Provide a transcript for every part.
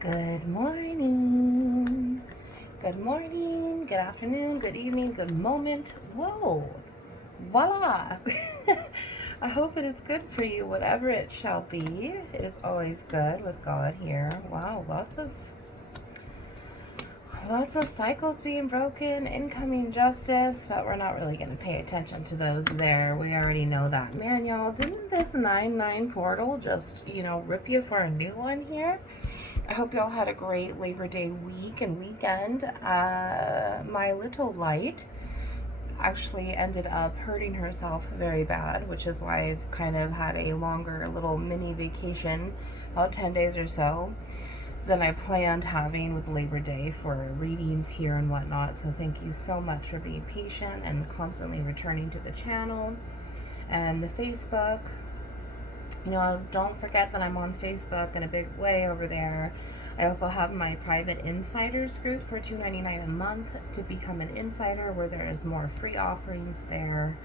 Good morning. Good morning, good afternoon, good evening, good moment. Whoa, voila. I hope it is good for you, whatever it shall be. It is always good with God here. Wow, lots of cycles being broken, incoming justice, but we're not really going to pay attention to those there. We already know that. Man, y'all, didn't this 9-9 portal just, rip you for a new one here? I hope y'all had a great Labor Day week and weekend. My little light actually ended up hurting herself very bad, which is why I've kind of had a longer little mini vacation, about 10 days or so, than I planned having with Labor Day for readings here and whatnot. So thank you so much for being patient and constantly returning to the channel and the Facebook. Don't forget that I'm on Facebook in a big way over there. I also have my private insiders group for $2.99 a month to become an insider, where there is more free offerings there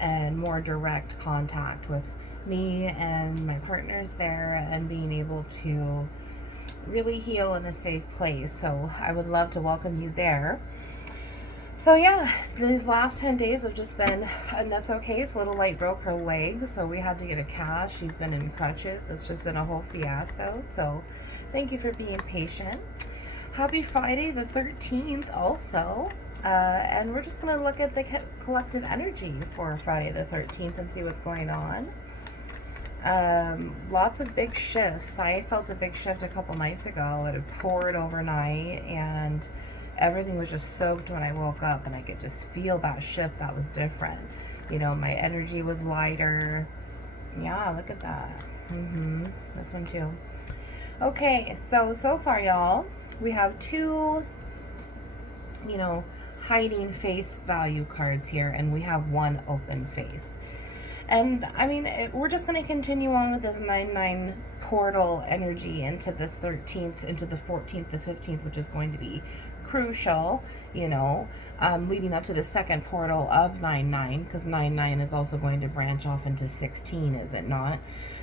and more direct contact with me and my partners there, and being able to really heal in a safe place. So I would love to welcome you there. So yeah, these last 10 days have just been a nuts case. Little Light broke her leg, so we had to get a cast. She's been in crutches. It's just been a whole fiasco. So thank you for being patient. Happy Friday the 13th also. And we're just going to look at the collective energy for Friday the 13th and see what's going on. Lots of big shifts. I felt a big shift a couple nights ago. It had poured overnight, and everything was just soaked when I woke up, and I could just feel that shift that was different. My energy was lighter. Yeah, look at that. This one too. Okay, so far, y'all, we have two, hiding face value cards here, and we have one open face. And I mean, we're just going to continue on with this 9-9 portal energy into this 13th, into the 14th, the 15th, which is going to be crucial, leading up to the second portal of 9-9, because 9-9 is also going to branch off into 16, is it not?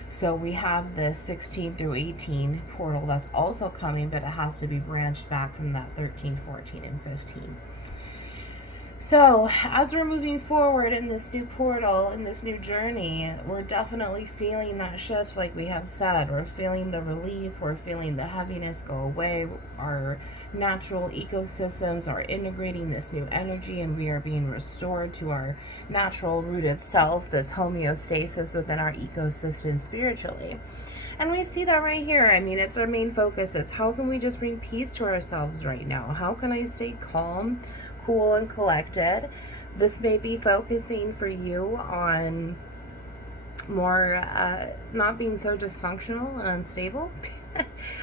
So we have the 16 through 18 portal that's also coming, but it has to be branched back from that 13, 14, and 15. So, as we're moving forward in this new portal, in this new journey, we're definitely feeling that shift, like we have said. We're feeling the relief, we're feeling the heaviness go away. Our natural ecosystems are integrating this new energy, and we are being restored to our natural rooted self, this homeostasis within our ecosystem spiritually. And we see that right here. I mean, it's our main focus is how can we just bring peace to ourselves right now? How can I stay calm, cool, and collected? This may be focusing for you on more not being so dysfunctional and unstable.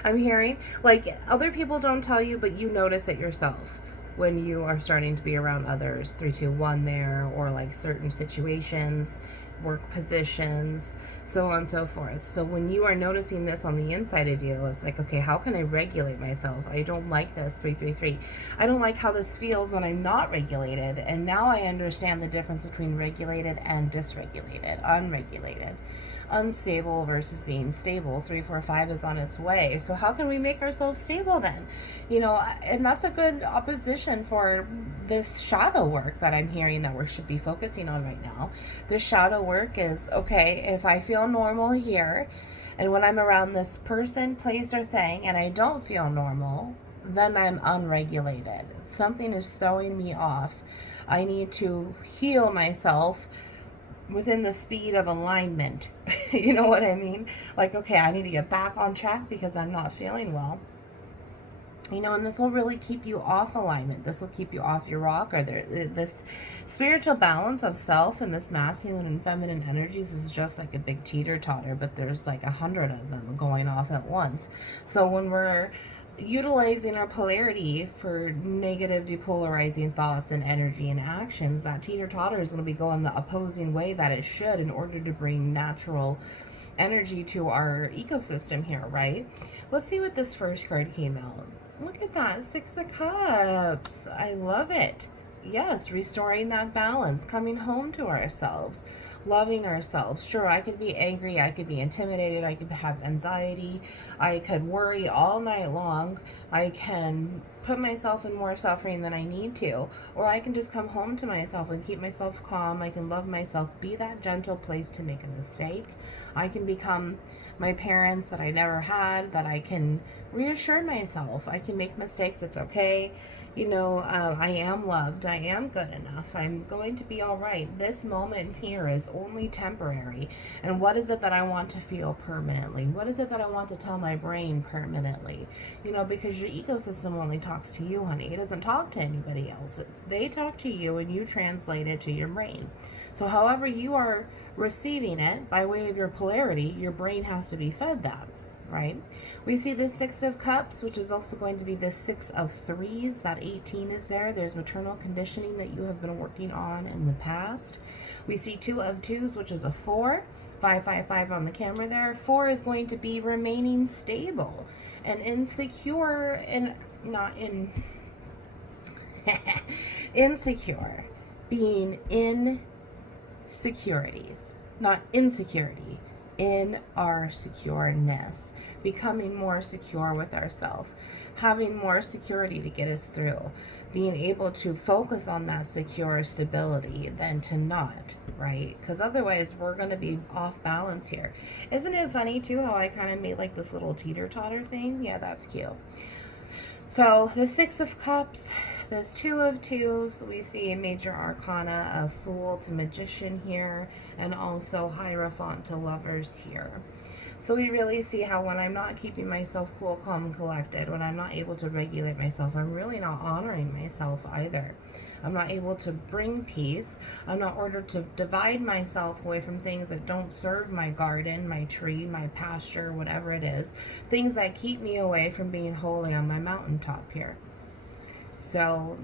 I'm hearing, like, other people don't tell you, but you notice it yourself when you are starting to be around others. 3, 2, 1 there, or like certain situations, work positions, so on and so forth. So when you are noticing this on the inside of you, it's like, okay, how can I regulate myself? I don't like this. 333. I don't like how this feels when I'm not regulated. And now I understand the difference between regulated and dysregulated, unregulated. Unstable versus being stable. 345 is on its way. So how can we make ourselves stable then? And that's a good opposition for this shadow work that I'm hearing that we should be focusing on right now. The shadow work is, okay, if I feel normal here, and when I'm around this person, place, or thing, and I don't feel normal, then I'm unregulated. Something is throwing me off. I need to heal myself within the speed of alignment. You know what I mean? Like, okay, I need to get back on track because I'm not feeling well. And this will really keep you off alignment. This will keep you off your rocker. This spiritual balance of self and this masculine and feminine energies is just like a big teeter-totter, but there's like 100 of them going off at once. So when we're utilizing our polarity for negative depolarizing thoughts and energy and actions, that teeter-totter is going to be going the opposing way that it should in order to bring natural energy to our ecosystem here, right? Let's see what this first card came out. Look at that, 6 of Cups. I love it. Yes, restoring that balance, coming home to ourselves, loving ourselves. Sure, I could be angry, I could be intimidated, I could have anxiety, I could worry all night long, I can put myself in more suffering than I need to, or I can just come home to myself and keep myself calm. I can love myself, be that gentle place to make a mistake. I can become my parents that I never had, that I can reassure myself. I can make mistakes, it's okay. I am loved. I am good enough. I'm going to be all right. This moment here is only temporary. And what is it that I want to feel permanently? What is it that I want to tell my brain permanently? Because your ecosystem only talks to you, honey. It doesn't talk to anybody else. They talk to you and you translate it to your brain. So however you are receiving it by way of your polarity, your brain has to be fed that. Right? We see the Six of Cups, which is also going to be the Six of Threes. That 18 is there. There's maternal conditioning that you have been working on in the past. We see Two of Twos, which is a 4. 555 on the camera there. 4 is going to be remaining stable and insecure and not in insecure, being in securities, not insecurity, in our secureness, becoming more secure with ourselves, having more security to get us through, being able to focus on that secure stability than to not, right? Because otherwise we're going to be off balance here. Isn't it funny too how I kind of made like this little teeter-totter thing? Yeah, that's cute. So the Six of Cups, there's Two of Twos. We see a major arcana of Fool to Magician here, and also Hierophant to Lovers here. So we really see how when I'm not keeping myself cool, calm, and collected, when I'm not able to regulate myself, I'm really not honoring myself either. I'm not able to bring peace. I'm not ordered to divide myself away from things that don't serve my garden, my tree, my pasture, whatever it is. Things that keep me away from being holy on my mountaintop here. So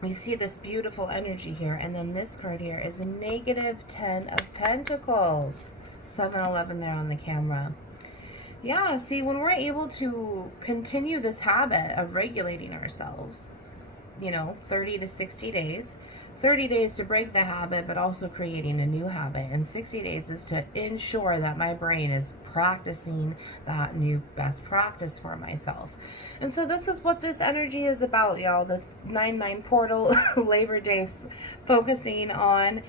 we see this beautiful energy here. And then this card here is a negative 10 of Pentacles. 7-11 there on the camera. Yeah, see, when we're able to continue this habit of regulating ourselves, 30 to 60 days. 30 days to break the habit, but also creating a new habit. And 60 days is to ensure that my brain is practicing that new best practice for myself. And so this is what this energy is about, y'all. This 9/9 portal, Labor Day, focusing on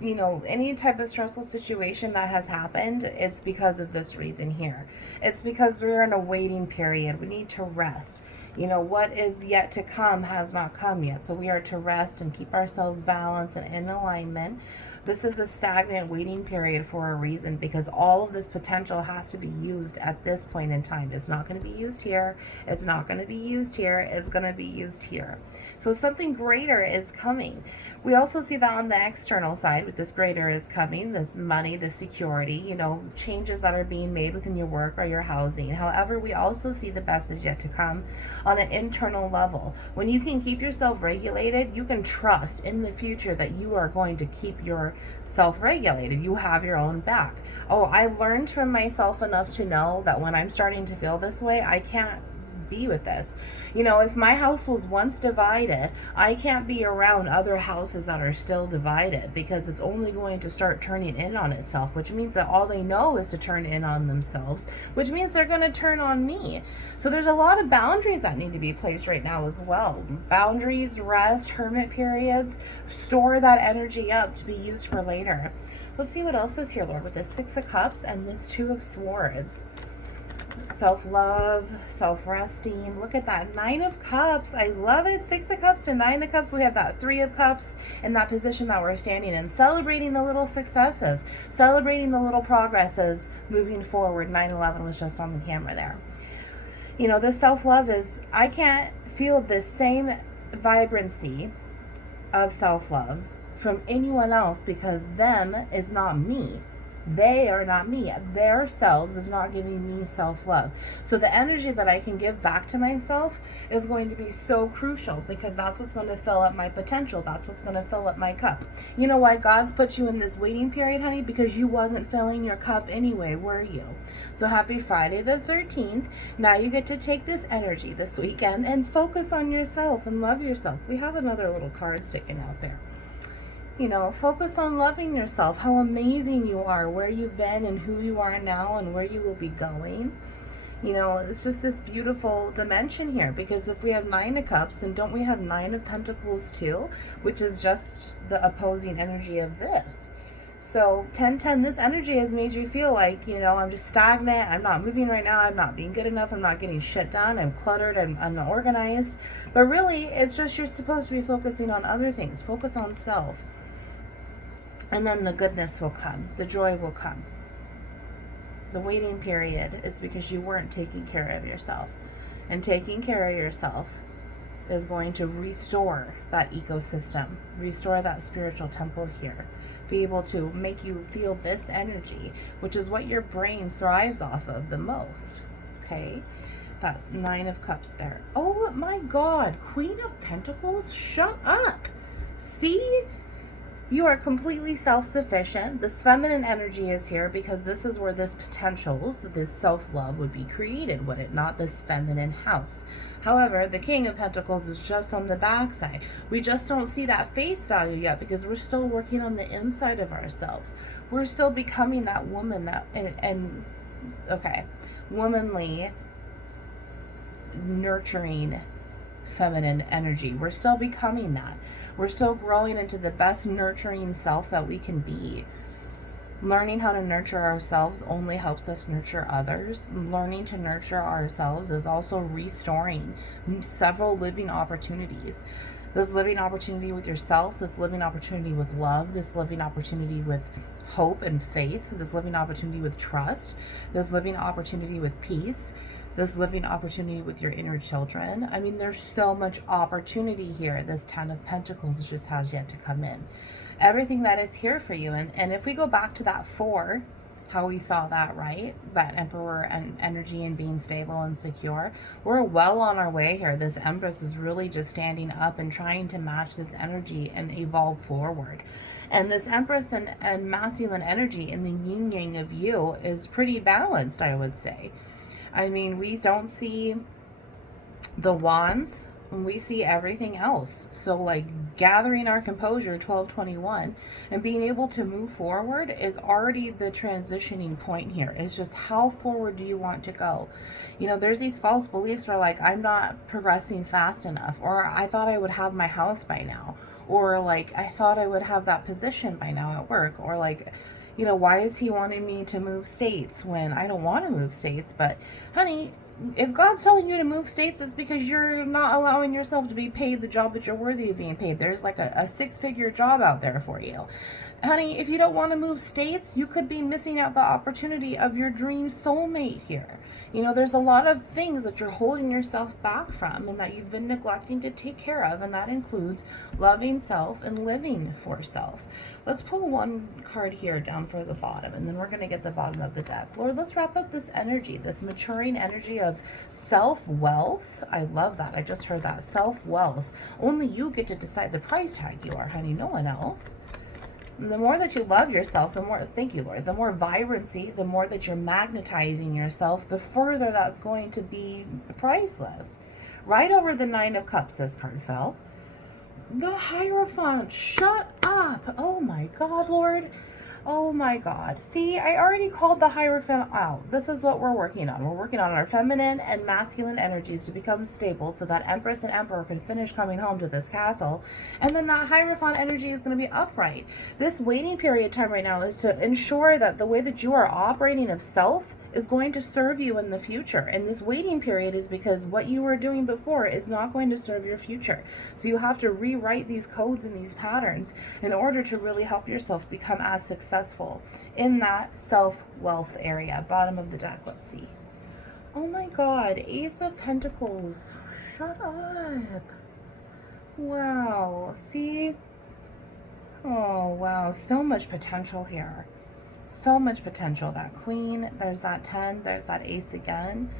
any type of stressful situation that has happened. It's because of this reason here. It's because we're in a waiting period. We need to rest. What is yet to come has not come yet. So we are to rest and keep ourselves balanced and in alignment. This is a stagnant waiting period for a reason, because all of this potential has to be used at this point in time. It's not going to be used here. It's not going to be used here. It's going to be used here. So something greater is coming. We also see that on the external side with this greater is coming, this money, the security, changes that are being made within your work or your housing. However, we also see the best is yet to come on an internal level. When you can keep yourself regulated, you can trust in the future that you are going to keep yourself regulated. You have your own back. Oh, I've learned from myself enough to know that when I'm starting to feel this way, I can't be with this. If my house was once divided, I can't be around other houses that are still divided, because it's only going to start turning in on itself, which means that all they know is to turn in on themselves, which means they're going to turn on me. So there's a lot of boundaries that need to be placed right now as well. Boundaries, rest, hermit periods, store that energy up to be used for later. Let's see what else is here, Lord, with this Six of Cups and this Two of Swords. Self-love, self-resting. Look at that. 9 of Cups. I love it. 6 of Cups to 9 of Cups. We have that 3 of Cups in that position that we're standing in. Celebrating the little successes. Celebrating the little progresses. Moving forward. 9/11 was just on the camera there. This self-love is, I can't feel the same vibrancy of self-love from anyone else, because them is not me. They are not me. Their selves is not giving me self-love. So the energy that I can give back to myself is going to be so crucial, because that's what's going to fill up my potential. That's what's going to fill up my cup. You know why God's put you in this waiting period, honey? Because you wasn't filling your cup anyway, were you? So happy Friday the 13th. Now you get to take this energy this weekend and focus on yourself and love yourself. We have another little card sticking out there. You know, focus on loving yourself, how amazing you are, where you've been and who you are now and where you will be going. You know, it's just this beautiful dimension here, because if we have 9 of Cups, then don't we have 9 of Pentacles too, which is just the opposing energy of this. So 10-10, this energy has made you feel like, you know, I'm just stagnant, I'm not moving right now, I'm not being good enough, I'm not getting shit done, I'm cluttered, I'm unorganized. But really, it's just you're supposed to be focusing on other things. Focus on self. And then the goodness will come. The joy will come. The waiting period is because you weren't taking care of yourself. And taking care of yourself is going to restore that ecosystem, restore that spiritual temple here, be able to make you feel this energy, which is what your brain thrives off of the most. Okay? That's 9 of Cups there. Oh my God, Queen of Pentacles, shut up. See? You are completely self-sufficient. This feminine energy is here because this is where this potential, this self-love would be created, would it not? This feminine house. However, the King of Pentacles is just on the backside. We just don't see that face value yet because we're still working on the inside of ourselves. We're still becoming that woman that, womanly, nurturing, feminine energy. We're still becoming that. We're still growing into the best nurturing self that we can be. Learning how to nurture ourselves only helps us nurture others. Learning to nurture ourselves is also restoring several living opportunities. This living opportunity with yourself, this living opportunity with love, this living opportunity with hope and faith, this living opportunity with trust, this living opportunity with peace, this living opportunity with your inner children. I mean, there's so much opportunity here. This 10 of Pentacles just has yet to come in. Everything that is here for you. And if we go back to that 4, how we saw that, right? That Emperor and energy and being stable and secure. We're well on our way here. This Empress is really just standing up and trying to match this energy and evolve forward. And this Empress and masculine energy in the yin yang of you is pretty balanced, I would say. I mean, we don't see the wands, we see everything else. So like gathering our composure, 1221, and being able to move forward is already the transitioning point here. It's just how forward do you want to go? You know, there's these false beliefs where like, I'm not progressing fast enough, or I thought I would have my house by now, or like, I thought I would have that position by now at work, or like, you know, why is he wanting me to move states when I don't want to move states? But honey, if God's telling you to move states, it's because you're not allowing yourself to be paid the job that you're worthy of being paid. There's like a 6-figure job out there for you. Honey, if you don't want to move states, you could be missing out the opportunity of your dream soulmate here. You know, there's a lot of things that you're holding yourself back from and that you've been neglecting to take care of, and that includes loving self and living for self. Let's pull one card here down for the bottom, and then we're going to get the bottom of the deck. Lord, let's wrap up this energy, this maturing energy of self-wealth. I love that. I just heard that. Self-wealth. Only you get to decide the price tag you are, honey. No one else. And the more that you love yourself, the more, thank you, Lord, the more vibrancy, the more that you're magnetizing yourself, the further that's going to be priceless. Right over the 9 of Cups, this card fell. The Hierophant, shut up. Oh my God, Lord. Oh my God. See, I already called the Hierophant out. This is what we're working on. We're working on our feminine and masculine energies to become stable so that Empress and Emperor can finish coming home to this castle. And then that Hierophant energy is going to be upright. This waiting period time right now is to ensure that the way that you are operating of self is going to serve you in the future. And this waiting period is because what you were doing before is not going to serve your future. So you have to rewrite these codes and these patterns in order to really help yourself become as successful in that self-wealth area. Bottom of the deck, let's see. Oh my God, Ace of Pentacles. Shut up. Wow, see? Oh, wow, so much potential here. So much potential. That queen, there's that 10, there's that ace again.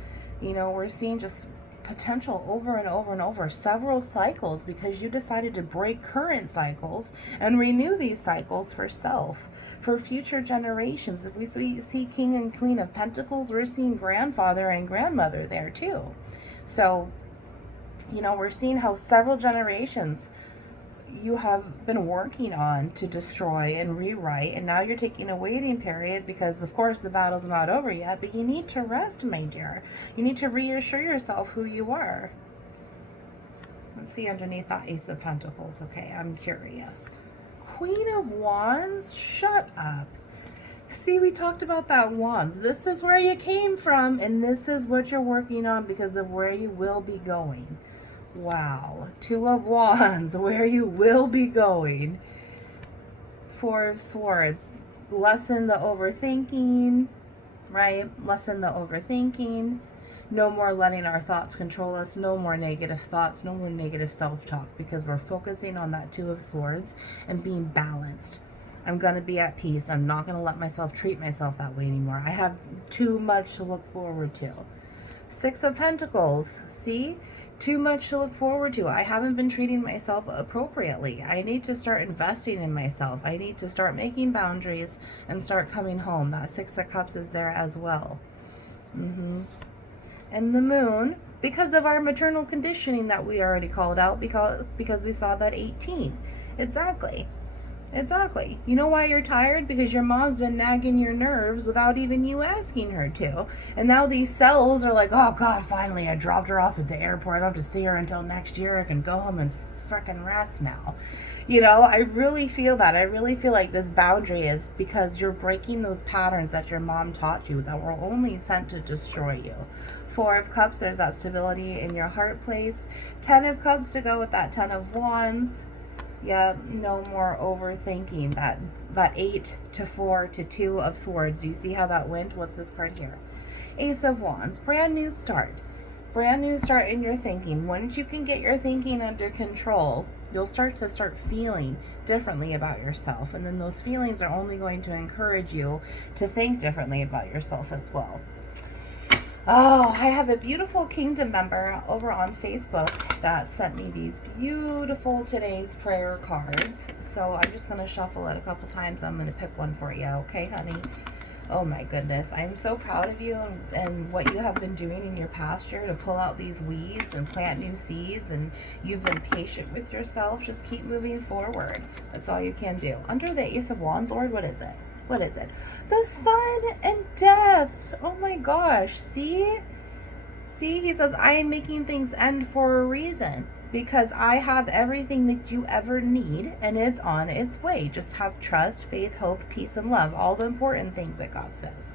You know, we're seeing just potential over and over and over, several cycles, because you decided to break current cycles and renew these cycles for self, for future generations. If we see King and Queen of Pentacles, we're seeing grandfather and grandmother there too. So, you know, we're seeing how several generations you have been working on to destroy and rewrite, and now you're taking a waiting period because of course the battle's not over yet, but you need to rest, my dear. You need to reassure yourself who you are. Let's see underneath that Ace of Pentacles. Okay, I'm curious. Queen of Wands, shut up. See, we talked about that Wands. This is where you came from, and this is what you're working on because of where you will be going. Wow. Two of Wands, where you will be going. Four of Swords. Lessen the overthinking, right? Lessen the overthinking. No more letting our thoughts control us. No more negative thoughts. No more negative self-talk, because we're focusing on that Two of Swords and being balanced. I'm going to be at peace. I'm not going to let myself treat myself that way anymore. I have too much to look forward to. Six of Pentacles. See? Too much to look forward to. I haven't been treating myself appropriately. I need to start investing in myself. I need to start making boundaries and start coming home. That Six of Cups is there as well. And the Moon, because of our maternal conditioning that we already called out, because we saw that 18. Exactly. You know why you're tired? Because your mom's been nagging your nerves without even you asking her to. And now these cells are like, oh God, finally I dropped her off at the airport. I don't have to see her until next year. I can go home and frickin' rest now. You know, I really feel that. I really feel like this boundary is because you're breaking those patterns that your mom taught you that were only sent to destroy you. Four of Cups, there's that stability in your heart place. 10 of Cups to go with that 10 of Wands. Yeah, no more overthinking. That 8 to 4 to 2 of Swords. Do you see how that went? What's this card here? Ace of Wands. Brand new start. Brand new start in your thinking. Once you can get your thinking under control, you'll start feeling differently about yourself. And then those feelings are only going to encourage you to think differently about yourself as well. Oh, I have a beautiful Kingdom member over on Facebook that sent me these beautiful today's prayer cards. So I'm just going to shuffle it a couple times. I'm going to pick one for you. Okay, honey? Oh my goodness. I'm so proud of you and what you have been doing in your past year to pull out these weeds and plant new seeds. And you've been patient with yourself. Just keep moving forward. That's all you can do. Under the Ace of Wands, Lord, what is it? What is it? The Sun and Death. Oh my gosh. See? See, he says, I am making things end for a reason. Because I have everything that you ever need, and it's on its way. Just have trust, faith, hope, peace, and love. All the important things that God says.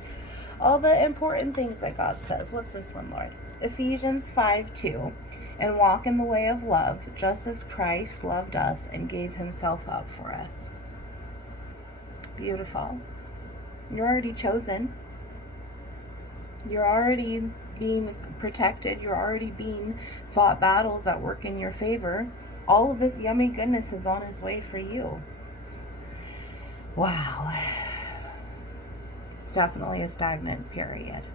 All the important things that God says. What's this one, Lord? Ephesians 5:2. And walk in the way of love, just as Christ loved us and gave himself up for us. Beautiful. You're already chosen. You're already being protected. You're already being fought battles that work in your favor. All of this yummy goodness is on its way for you. Wow. It's definitely a stagnant period.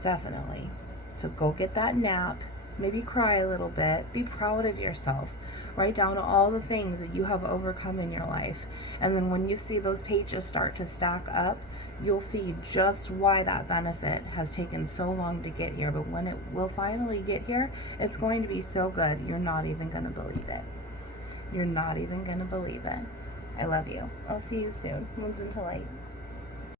Definitely. So go get that nap. Maybe cry a little bit. Be proud of yourself. Write down all the things that you have overcome in your life. And then when you see those pages start to stack up, you'll see just why that benefit has taken so long to get here. But when it will finally get here, it's going to be so good, you're not even going to believe it. You're not even going to believe it. I love you. I'll see you soon. Wounds into Light.